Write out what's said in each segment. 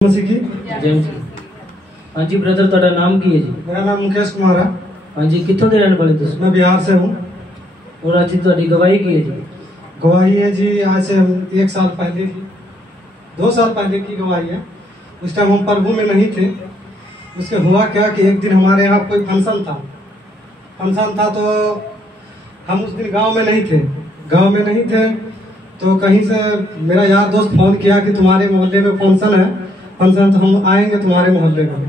मसीह की जय जी। हाँ जी ब्रदर, ਤੁਹਾਡਾ ਨਾਮ ਕੀ ਹੈ ਜੀ? मेरा नाम मुकेश कुमार है। हाँ जी, कित्थों ਦੇ ਰਹਿਣ ਵਾਲੇ ਤੁਸੀਂ? मैं बिहार से हूँ। और ਅੱਜ ਤੁਹਾਡੀ ਗਵਾਹੀ ਕੀ ਹੈ ਜੀ? गवाही है जी, आज से 1 साल पहले की 2 साल पहले की गवाही है। उस टाइम हम प्रभु में नहीं थे। उससे हुआ क्या कि एक दिन हमारे यहाँ कोई फंक्शन था तो हम उस दिन गांव में नहीं थे तो कहीं से मेरा यार दोस्त फोन किया कि तुम्हारे मोहल्ले में फंक्शन तो हम आएंगे तुम्हारे मोहल्ले में।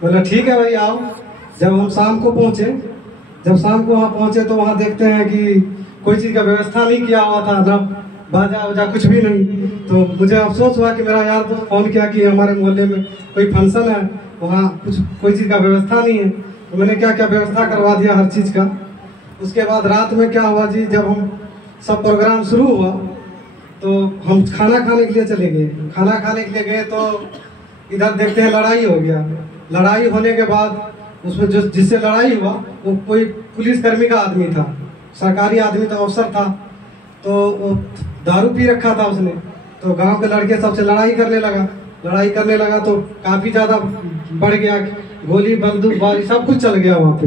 बोला ठीक है भाई आओ। जब हम शाम को वहाँ पहुँचे तो वहाँ देखते हैं कि कोई चीज़ का व्यवस्था नहीं किया हुआ था, ना बाजा वजा कुछ भी नहीं। तो मुझे अफसोस हुआ कि मेरा यार दोस्त फोन किया कि हमारे मोहल्ले में कोई फंक्शन है, वहाँ कोई चीज़ का व्यवस्था नहीं है। तो मैंने क्या व्यवस्था करवा दिया हर चीज़ का। उसके बाद रात में क्या हुआ जी, जब हम सब प्रोग्राम शुरू हुआ तो हम खाना खाने के लिए चले गए। खाना खाने के लिए गए तो इधर देखते हैं लड़ाई हो गया। लड़ाई होने के बाद उसमें जिससे लड़ाई हुआ वो कोई पुलिसकर्मी का आदमी था, सरकारी आदमी था, अफसर था। तो वो दारू पी रखा था उसने। तो गांव के लड़के सबसे लड़ाई करने लगा तो काफ़ी ज़्यादा बढ़ गया। गोली बंदूक बारी सब कुछ चल गया वहाँ पे।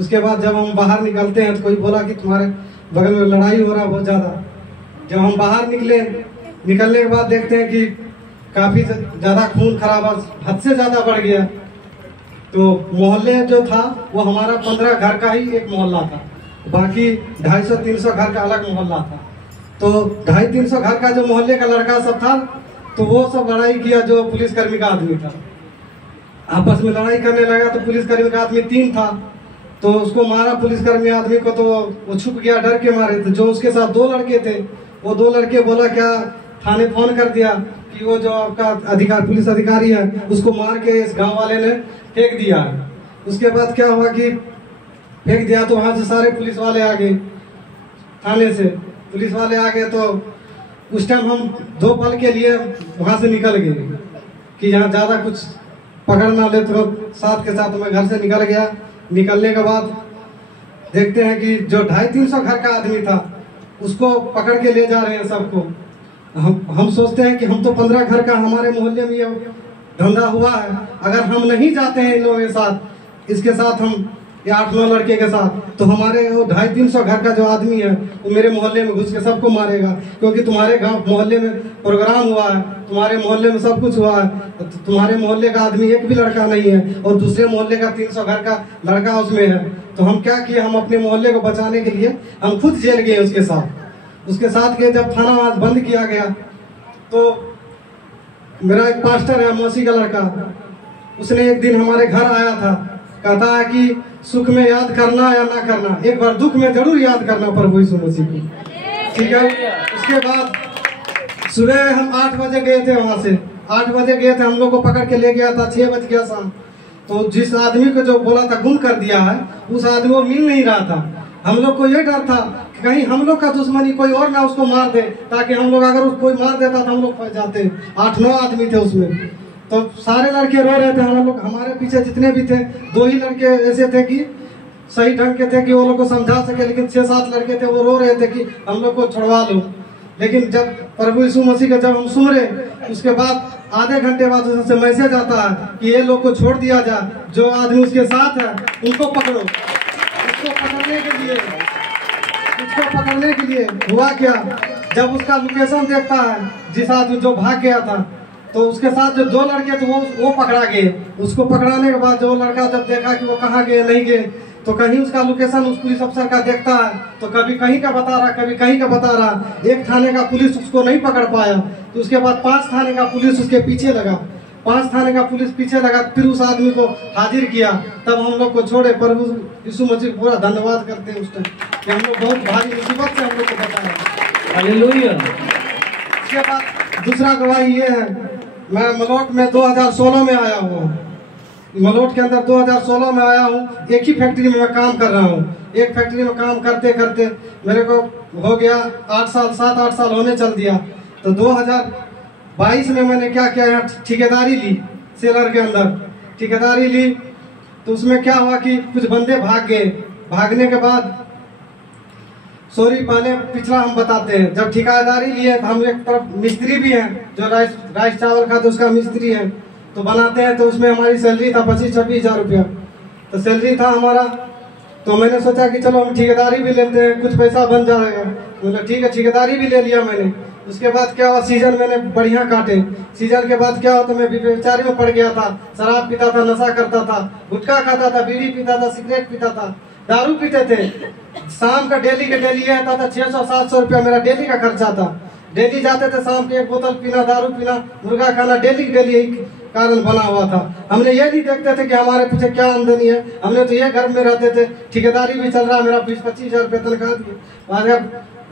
उसके बाद जब हम बाहर निकलते हैं तो कोई बोला कि तुम्हारे बगल में लड़ाई हो रहा है बहुत ज़्यादा। जब हम बाहर निकलने के बाद देखते हैं कि काफ़ी ज़्यादा खून खराबा हद से ज़्यादा बढ़ गया। तो मोहल्ले जो था वो हमारा 15 घर का ही एक मोहल्ला था, बाकी 250-300 घर का अलग मोहल्ला था। तो 250-300 घर का जो मोहल्ले का लड़का सब था तो वो सब लड़ाई किया। जो पुलिसकर्मी का आदमी था आपस में लड़ाई करने लगा तो पुलिसकर्मी का आदमी 3 था तो उसको मारा पुलिसकर्मी आदमी को। तो वो छुप गया डर के मारे। तो जो उसके साथ 2 लड़के थे वो 2 लड़के बोला क्या थाने फोन कर दिया कि वो जो आपका पुलिस अधिकारी है उसको मार के इस गांव वाले ने फेंक दिया। उसके बाद क्या हुआ कि फेंक दिया तो वहाँ से सारे पुलिस वाले आ गए, थाने से पुलिस वाले आ गए। तो उस टाइम हम 2 पल के लिए वहाँ से निकल गए कि यहाँ ज़्यादा कुछ पकड़ ना ले। तो साथ के साथ मैं घर से निकल गया। निकलने के बाद देखते हैं कि जो 250-300 घर का आदमी था उसको पकड़ के ले जा रहे हैं सबको। हम सोचते हैं कि हम तो 15 घर का हमारे मोहल्ले में ये धंधा हुआ है, अगर हम नहीं जाते हैं इन लोगों के साथ, इसके साथ हम ये 8-9 लड़के के साथ, तो हमारे वो 250-300 घर का जो आदमी है वो मेरे मोहल्ले में घुस के सबको मारेगा। क्योंकि तुम्हारे गांव मोहल्ले में प्रोग्राम हुआ है, तुम्हारे मोहल्ले में सब कुछ हुआ है, तो तुम्हारे मोहल्ले का आदमी एक भी लड़का नहीं है और दूसरे मोहल्ले का 300 घर का लड़का उसमें है। तो हम क्या किए, हम अपने मोहल्ले को बचाने के लिए हम खुद जेल गए उसके साथ गए। जब थाना आज बंद किया गया तो मेरा एक पास्टर है, मौसी का लड़का, उसने एक दिन हमारे घर आया था। कहता है कि सुख में याद करना या ना करना, एक बार दुख में जरूर याद करना प्रभु यीशु मसीह को, ठीक है। उसके बाद सुबह हम 8 बजे गए थे, वहाँ से 8 बजे गए थे, हम लोग को पकड़ के ले गया था 6 बज गया शाम। तो जिस आदमी को जो बोला था गुम कर दिया है उस आदमी को मिल नहीं रहा था। हम लोग को ये डर था कि कहीं हम लोग का दुश्मनी कोई और ना उसको मार दे, ताकि हम लोग अगर कोई मार देता तो हम लोग फंस जाते। 8-9 आदमी थे उसमें। तो सारे लड़के रो रहे थे, हम लोग हमारे पीछे जितने भी थे 2 ही लड़के ऐसे थे कि सही ढंग के थे कि वो लोग को समझा सके, लेकिन 6-7 लड़के थे वो रो रहे थे कि हम लोग को छुड़वा लो। लेकिन जब प्रभु यीशु मसीह का जब हम सुन रहे उसके बाद आधे घंटे बाद उससे मैसेज आता है कि ये लोग को छोड़ दिया जाए, जो आदमी उसके साथ है उनको पकड़ो। उसको पकड़ने के लिए हुआ क्या, जब उसका लोकेशन देखता है जिस आदमी जो भाग गया था तो उसके साथ जो 2 लड़के थे वो पकड़ा गए। उसको पकड़ाने के बाद जो लड़का जब देखा कि वो कहाँ गए नहीं गए, तो कहीं उसका लोकेशन उस पुलिस अफसर का देखता है तो कभी कहीं का बता रहा, कभी कहीं का बता रहा। एक थाने का पुलिस उसको नहीं पकड़ पाया तो उसके बाद 5 थाने का पुलिस उसके पीछे लगा। 5 थाने का पुलिस पीछे लगा, फिर उस आदमी को हाजिर किया, तब हम लोग को छोड़े। प्रभु यीशु मसीह को पूरा धन्यवाद करते हैं उस टाइम कि हम लोग बहुत भारी मुसीबत से हम लोग को बचाया। हालेलुया। उसके बाद दूसरा गवाही ये है, मैं मलोट में 2016 में आया हूँ। मलोट के अंदर 2016 में आया हूँ। एक ही फैक्ट्री में मैं काम कर रहा हूँ। एक फैक्ट्री में काम करते करते मेरे को हो गया 7-8 साल होने चल दिया। तो 2022 में मैंने क्या किया, यहाँ ठेकेदारी ली, सेलर के अंदर ठेकेदारी ली। तो उसमें क्या हुआ कि कुछ बंदे भाग गए। भागने के बाद सॉरी पहले पिछला हम बताते हैं। जब ठेकेदारी लिए तो हम एक तरफ मिस्त्री भी हैं, जो राइस चावल का तो उसका मिस्त्री है, तो बनाते हैं। तो उसमें हमारी सैलरी था 25-26 हज़ार रुपया, तो सैलरी था हमारा। तो मैंने सोचा कि चलो हम ठेकेदारी भी लेते हैं, कुछ पैसा बन जाएगा। मतलब ठीक है, ठेकेदारी भी ले लिया मैंने। उसके बाद क्या हुआ, सीजन मैंने बढ़िया काटे। सीजन के बाद क्या हुआ, तो मैं बेचारी में पड़ गया था। शराब पीता था, नशा करता था, गुटखा खाता था, बीड़ी पीता था, सिगरेट पीता था, दारू पीते थे। शाम का डेली के डेली आता था 600-700 रुपया मेरा डेली का खर्चा था। डेली जाते थे, शाम की 1 बोतल पीना, दारू पीना, मुर्गा खाना, डेली डेली यही कारण बना हुआ था। हमने ये नहीं देखते थे कि हमारे पीछे क्या आमदनी है। हमने तो ये घर में रहते थे, ठेकेदारी भी चल रहा है, मेरा 20-25 हज़ार रुपया तनख्वाह दिए। अगर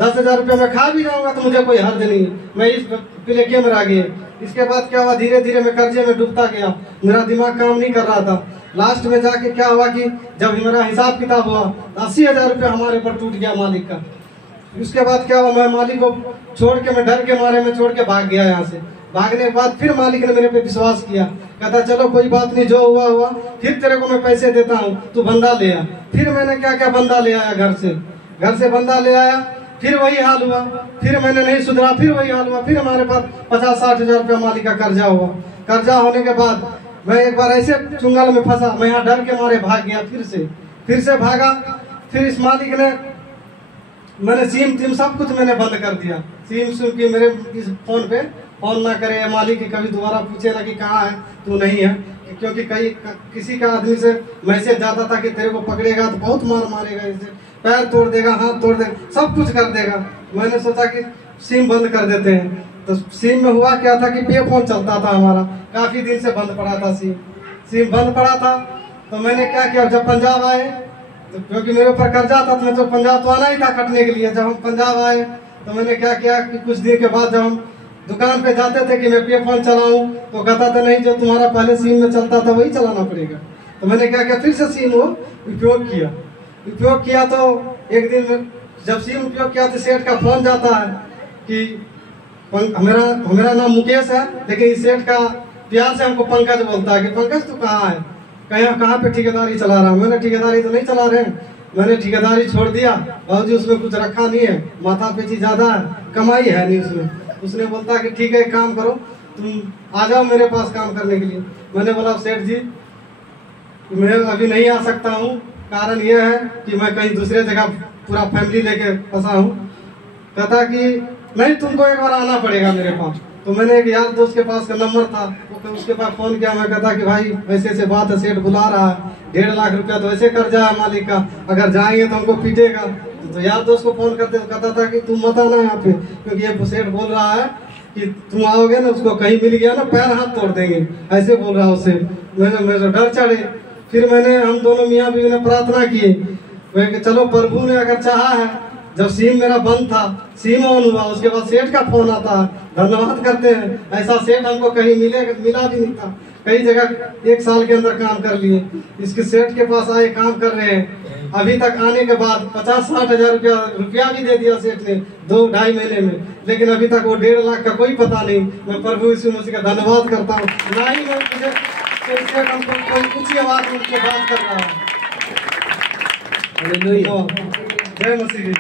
10 हज़ार रुपया मैं खा भी जाऊंगा तो मुझे कोई हर्ज नहीं है, मैं इस पिलेके में रह गया। इसके बाद क्या हुआ, धीरे धीरे मैं कर्जे में डूबता गया, मेरा दिमाग काम नहीं कर रहा था। लास्ट में जाके क्या हुआ कि जब मेरा हिसाब किताब हुआ तो 80 हज़ार रुपया हमारे ऊपर टूट गया मालिक का। उसके बाद क्या हुआ, मैं मालिक को छोड़ के, मैं डर के मारे में छोड़ के भाग गया यहाँ से। भागने के बाद फिर मालिक ने मेरे पे विश्वास किया, कहता चलो कोई बात नहीं, जो हुआ हुआ, फिर तेरे को मैं पैसे देता हूँ, तू बंदा ले आ। फिर मैंने क्या क्या बंदा ले आया, घर से बंदा ले आया। फिर वही हाल हुआ, फिर मैंने नहीं सुधरा, फिर वही हाल हुआ। फिर हमारे पास 50-60 हज़ार रुपया मालिक का कर्जा हुआ। कर्जा होने के बाद मैं एक बार ऐसे चुंगल में फंसा, मैं यहाँ डर के मारे भाग गया। फिर से भागा। फिर इस मालिक ने, मैंने सिम सब कुछ मैंने बंद कर दिया। सिम की मेरे इस फोन पे फोन ना करे मालिक की, कभी दोबारा पूछे ना कि कहाँ है तू, नहीं है। क्योंकि किसी का आदमी से मैसेज जाता था कि तेरे को पकड़ेगा तो बहुत मार मारेगा, इसे पैर तोड़ देगा, हाथ तोड़ देगा, सब कुछ कर देगा। मैंने सोचा कि सिम बंद कर देते हैं। तो सिम में हुआ क्या था कि पे फोन चलता था हमारा, काफी दिन से बंद पड़ा था सिम बंद पड़ा था। तो मैंने क्या किया, जब पंजाब आए, तो क्योंकि मेरे ऊपर कर्जा था तो मैं तो पंजाब तो आना ही था कटने के लिए। जब हम पंजाब आए तो मैंने क्या किया कि कुछ दिन के बाद जब हम दुकान पे जाते थे कि मैं पे फोन चलाऊं, तो कहता था नहीं, जो तुम्हारा पहले सिम में चलता था वही चलाना पड़ेगा। तो मैंने क्या किया, फिर से सिम वो उपयोग किया। तो एक दिन जब सिम उपयोग किया तो सेठ का फोन जाता है कि मेरा नाम मुकेश है, लेकिन इस सेठ का प्यार से हमको पंकज बोलता है कि पंकज तू कहाँ है, कहाँ पे ठेकेदारी चला रहा है। मैंने ठेकेदारी तो नहीं चला रहे, मैंने ठेकेदारी छोड़ दिया बाबूजी, उसमें कुछ रखा नहीं है, माथा पेची ज्यादा है, कमाई है नहीं उसमें। उसने बोलता कि ठीक है, काम करो, तुम आ जाओ मेरे पास काम करने के लिए। मैंने बोला सेठ जी मैं अभी नहीं आ सकता हूँ, कारण यह है कि मैं कहीं दूसरे जगह पूरा फैमिली लेके फंसा हूँ। कहता कि नहीं, तुमको एक बार आना पड़ेगा मेरे पास। तो मैंने एक यार दोस्त के पास का नंबर था, उसके पास फोन किया। मैं कहता कि भाई ऐसे बात है, सेठ बुला रहा है, 1.5 लाख रुपया तो ऐसे कर्जा है मालिक का, अगर जाएंगे तो हमको पीटेगा। तो यार दोस्त को फोन करते कहता था कि तुम मत आना यहाँ पे, क्योंकि ये सेठ बोल रहा है कि तुम आओगे ना, उसको कहीं मिल गया ना पैर हाथ तोड़ देंगे, ऐसे बोल रहा उससे। मेरे डर चढ़े। फिर हम दोनों मियाँ बीवी ने प्रार्थना की, चलो प्रभु ने अगर चाहा है। जब सिम मेरा बंद था, सिम ऑन हुआ, उसके बाद सेठ का फोन आता है, धन्यवाद करते हैं। ऐसा सेठ हमको कहीं मिला भी नहीं था, कई जगह 1 साल के अंदर काम कर लिए। इसके सेठ के पास आए, काम कर रहे हैं। अभी तक आने के बाद 50-60 हज़ार रुपया भी दे दिया सेठ ने 2-2.5 महीने में, लेकिन अभी तक वो 1.5 लाख का कोई पता नहीं। मैं प्रभु यीशु मसीह का धन्यवाद करता हूँ, ना ही मैं मुझे सेठ हमको कोई ऊंची आवाज में बात कर रहा है। जय मसीह।